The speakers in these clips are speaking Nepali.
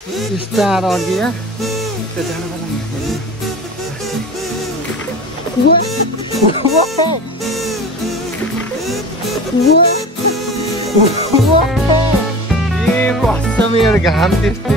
स्टार आ गया तो जाने वाला ये कसम यार घाम त्यस्तै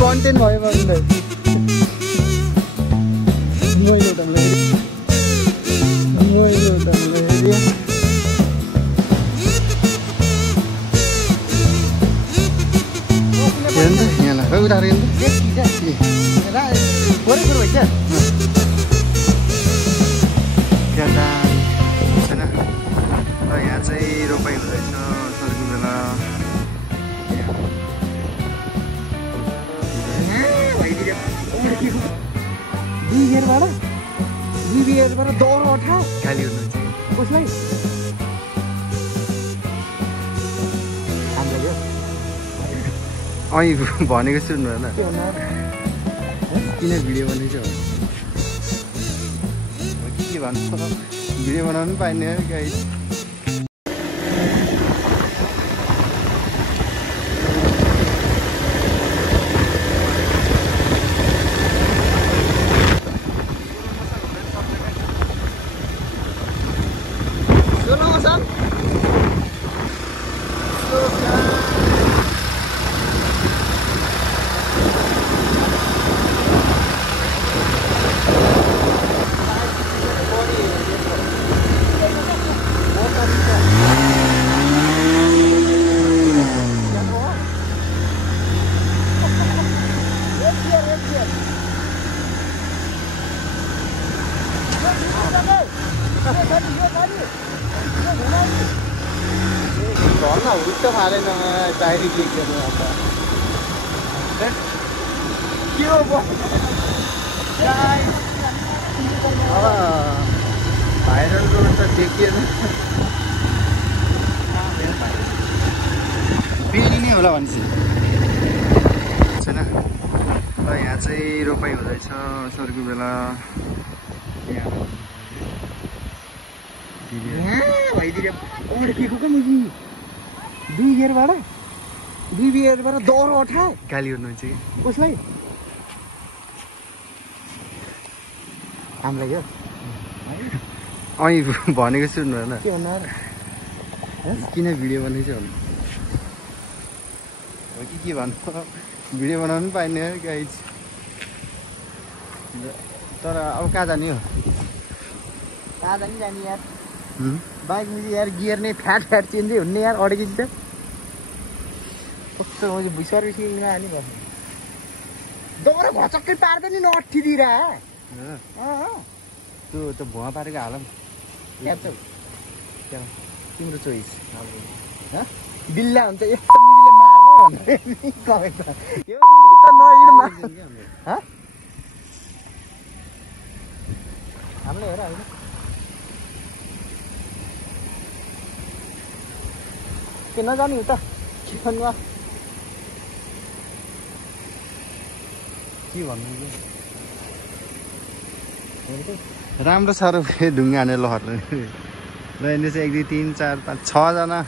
कन्टेन्ट भयो भने उतार यहाँ चाहिँ रोपाइ हुँदैछ सरको बेला बिबिएरबाट दौड उठा खाली हुनुहुन्छ उसलाई अनि भनेको सुन्नु होला किन भिडियो बनाइछ के भन्नु भिडियो बनाउनु पाइने गाइस घरमा हुट्ट फालेन डायरी क्लिक गर्नु के हो अब भाइरल रोड त देखिएन बेली नै होला भनेपछि छैन र यहाँ चाहिँ रोपाइ हुँदैछ सरको बेला बिबिएरबाट दौड उठा गाली गर्नुहुन्छ कि उसलाई हामीलाई यो अनि भनेको सुन्नु होला किन भिडियो बनाइछ भन्नु के भन्नु भिडियो बनाउनु पाइने गाइज तर अब कहाँ जाने हो कहाँ जाने जाने यार बाइक मुझे यार गियर नहीं फ्याट चेन्जै हुने यार अड्किन्छ कस्तो म सर्भिसिङमा हाल्ने भयो दौरा घचक्कै पार्दैन नि अट्ठिदिएर त्यो त भुवा पारेको हालम क्याप्चौ क्या तिम्रो चोइस बिल्ला हुन्छ यस्तो मुजीले मार्नु भन्दै त यो मुजी त नहिँड्मा हामीले हेर होइन के नजाने हो त के भन्नु के भन्नु राम्रो साह्रो ढुङ्गा हानेर लहर्नु र यिनीहरू चाहिँ 1 2 3 4 5 6 जना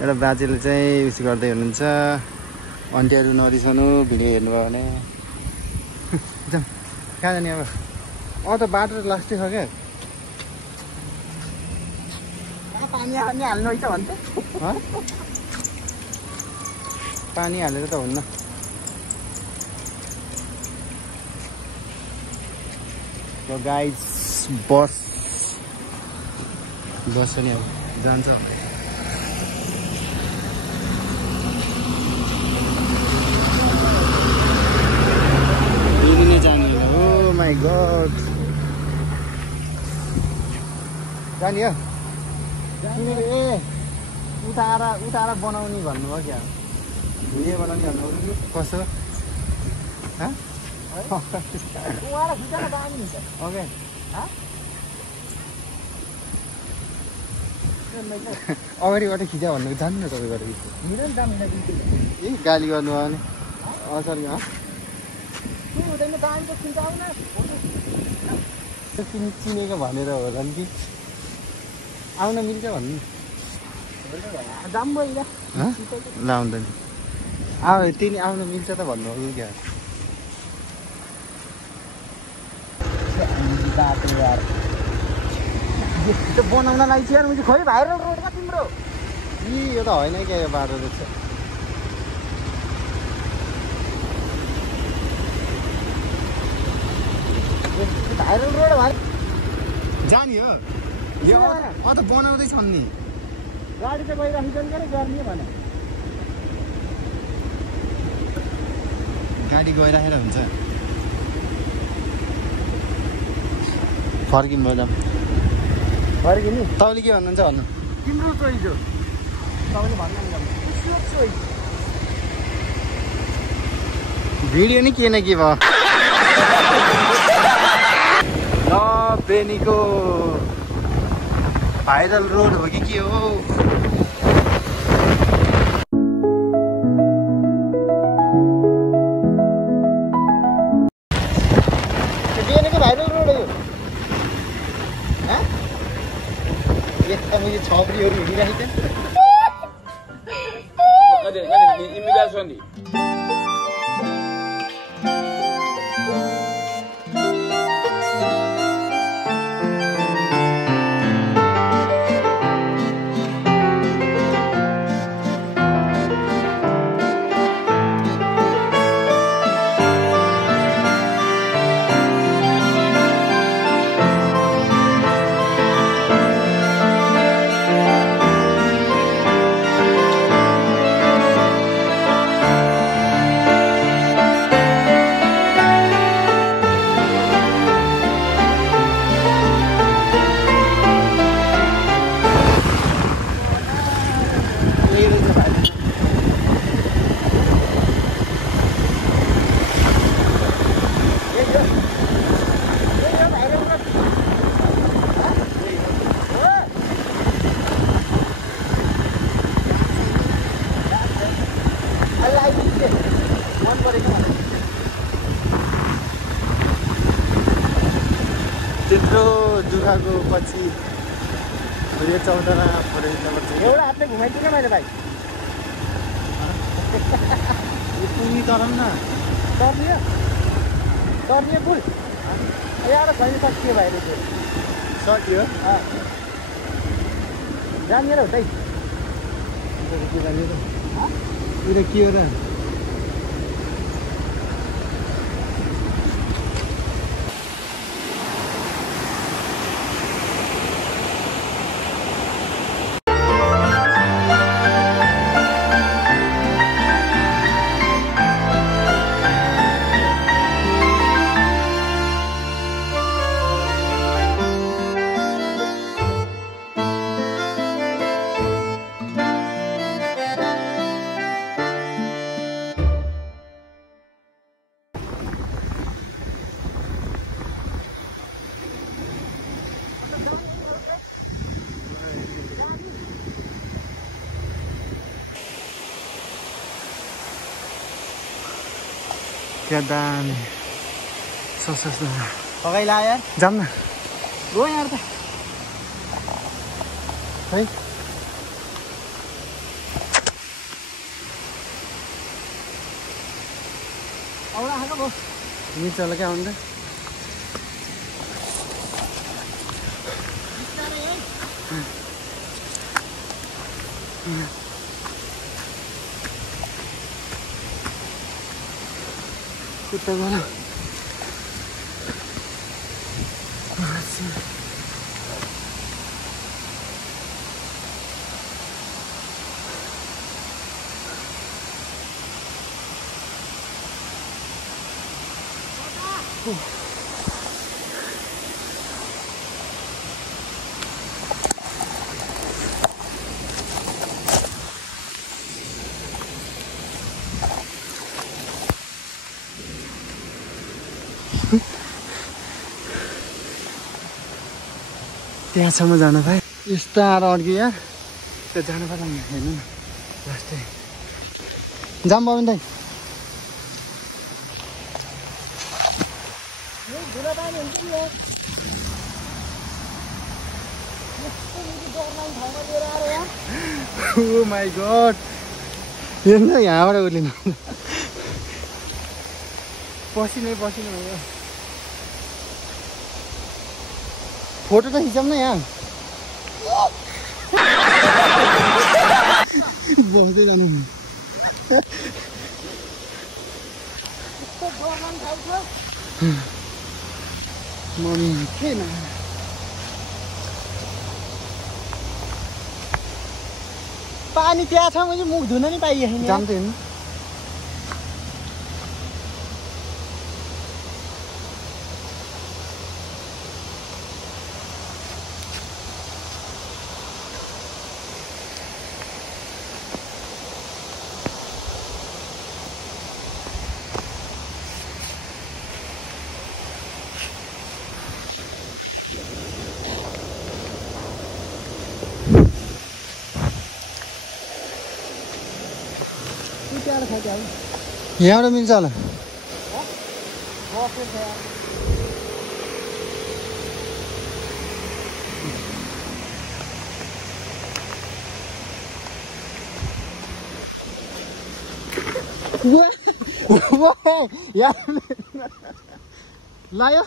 एउटा बाजेले चाहिँ उस गर्दै हुनुहुन्छ अन्ट्यारो नरिसाउनु भिडियो हेर्नुभयो भने जाउँ कहाँ जाने अब त बाटो लास्टै छ क्या पानी हाल्नु है त भन्छ पानी हालेर त हुन्न गाइज बस नि अब जान्छ नै जाने हो माई गड जाने हो ए उताएर बनाउने भन्नुभयो क्या भिडियो बनाउने भन्नुभयो कसो ओके अगाडिबाट खिचा भन्नु जान्नु न तपाईँबाट ए गाली गर्नुभयो भने सरी तिमी चिनेको भनेर होला नि कि आउन मिल्छ भन्नु जाम भइरा ल आउँदैन तिनी आउन मिल्छ त भन्नु हो क्या बाटो यार त्यो बनाउनलाई चाहिँ यार खोइ भाइरल रोडमा तिम्रो यो त होइन क्या यो बाटो रहेछ भाइरल रोड भाइ जाने हो यो त बनाउँदैछन् नि गाडी चाहिँ गइराखिन्छ नि गर्ने भने गाडी गइराखेर हुन्छ फर्किनु जाम फर्किनु तपाईँले के भन्नुहुन्छ भन्नु तिम्रो चोइस हो तपाईँले भन्नु चोइस भिडियो नि के न के भयो ल बेनीको भाइरल रोड हो कि के हो बेनीको भाइरल रोड हो एकदम यो छपरीहरू हिँडिरहेको imigração ali. त्यत्रो दुःखको पछि यो 14 मा एउटा हातले घुमाइदिने मैले भाइ यो पुनी तरम न सर्ने पुल यहाँ छैन सकियो भाइले सक्यो जानिएर हो त के हो र क्या दामी सस्तो पकाइ ला यार जाम न गो यार त है औला खाएको भयो निचल क्या हुन्छ कुत्ता गयो त्यहाँसम्म जानु पाएँ यस्तो आएर अड्क्यो यार त्यो जानु पर्छ नि हेर्नु न लास्टै जाम बबिन दाइ धुलो पानी हुन्छ नि ओ माई गड हेर्न यहाँबाट उर्लिनु पसिनै पसिनु भयो फोटो त खिचौँ न यहाँ बस्दै जानु मम्मी थिएन पानी त्यहाँ छ मैले मुख धुन नि पाइएन जान्दैन यहाँबाट मिल्छ होला लायो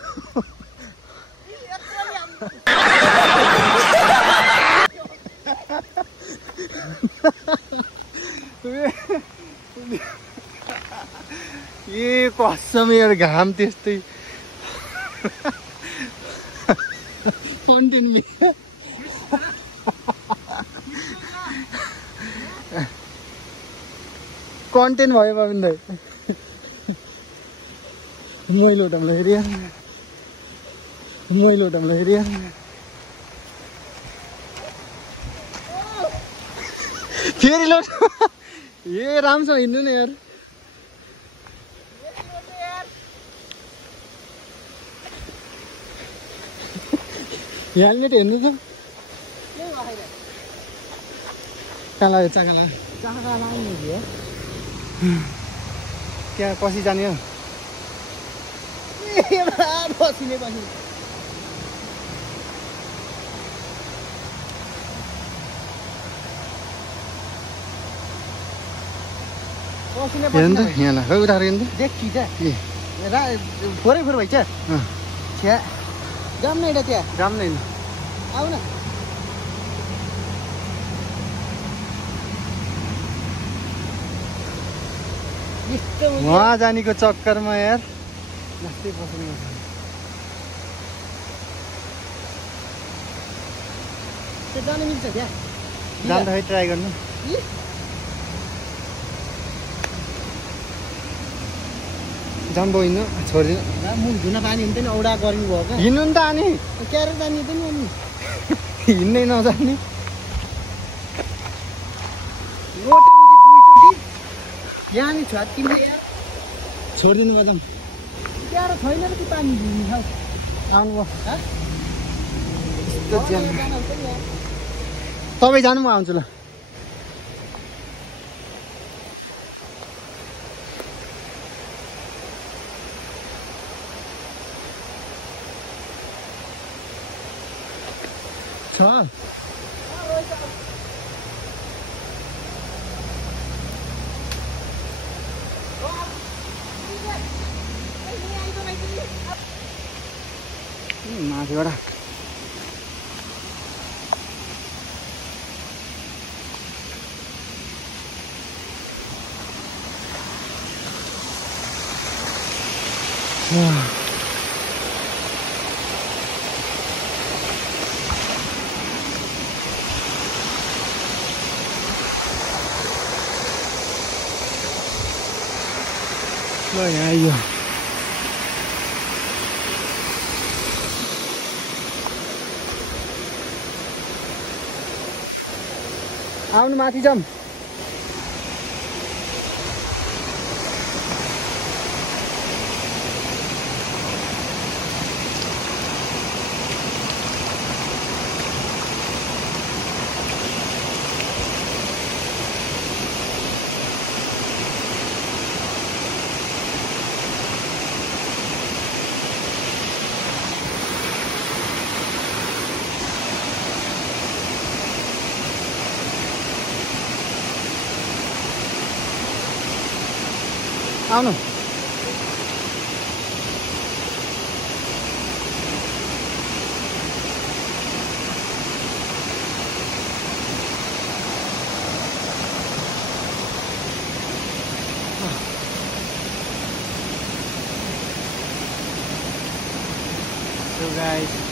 ए कसम यार घाम त्यस्तै कन्टेन्ट कन्टेन्ट भयो प्रवीण दाइ मैले लोटामलाई हेरिया मैले लोटामलाई हेरिया फेरि लोट ए राम्रोसँग हिँड्नु न यार हेलमेट हेर्नु त कहाँ लाग्यो चाका लाग्यो त्यहाँ पछि जाने हो पसिने पनि हेर्नु त यहाँ लाग्यो उता हेर्नु त देखि त फोरै फोर भइछ छ्या जाम न एउटा त्यहाँ जाम नै आऊ न वहाँ जानेको चक्करमा यार जस्तै बस्नु जानु मिल्छ त्यहाँ जाँदाखेरि ट्राई गर्नु जाम्बो हिँड्नु छोडिदिनु मुख धुन पानी हुन्थ्यो नि औडा गर्मी भयो क्या हिँड्नु नि त अनि क्यारो जाने थियो नि अनि हिँड्नै नजाने यहाँ नि छत्तिने छोडिदिनु पर्दा क्यारो छैन र त्यो पानी दिने हौ आउनु तपाईँ जानु म आउँछु ल छ माथिबाट ल यहाँ आइयो आउनु माथि जाऊँ आउनु So guys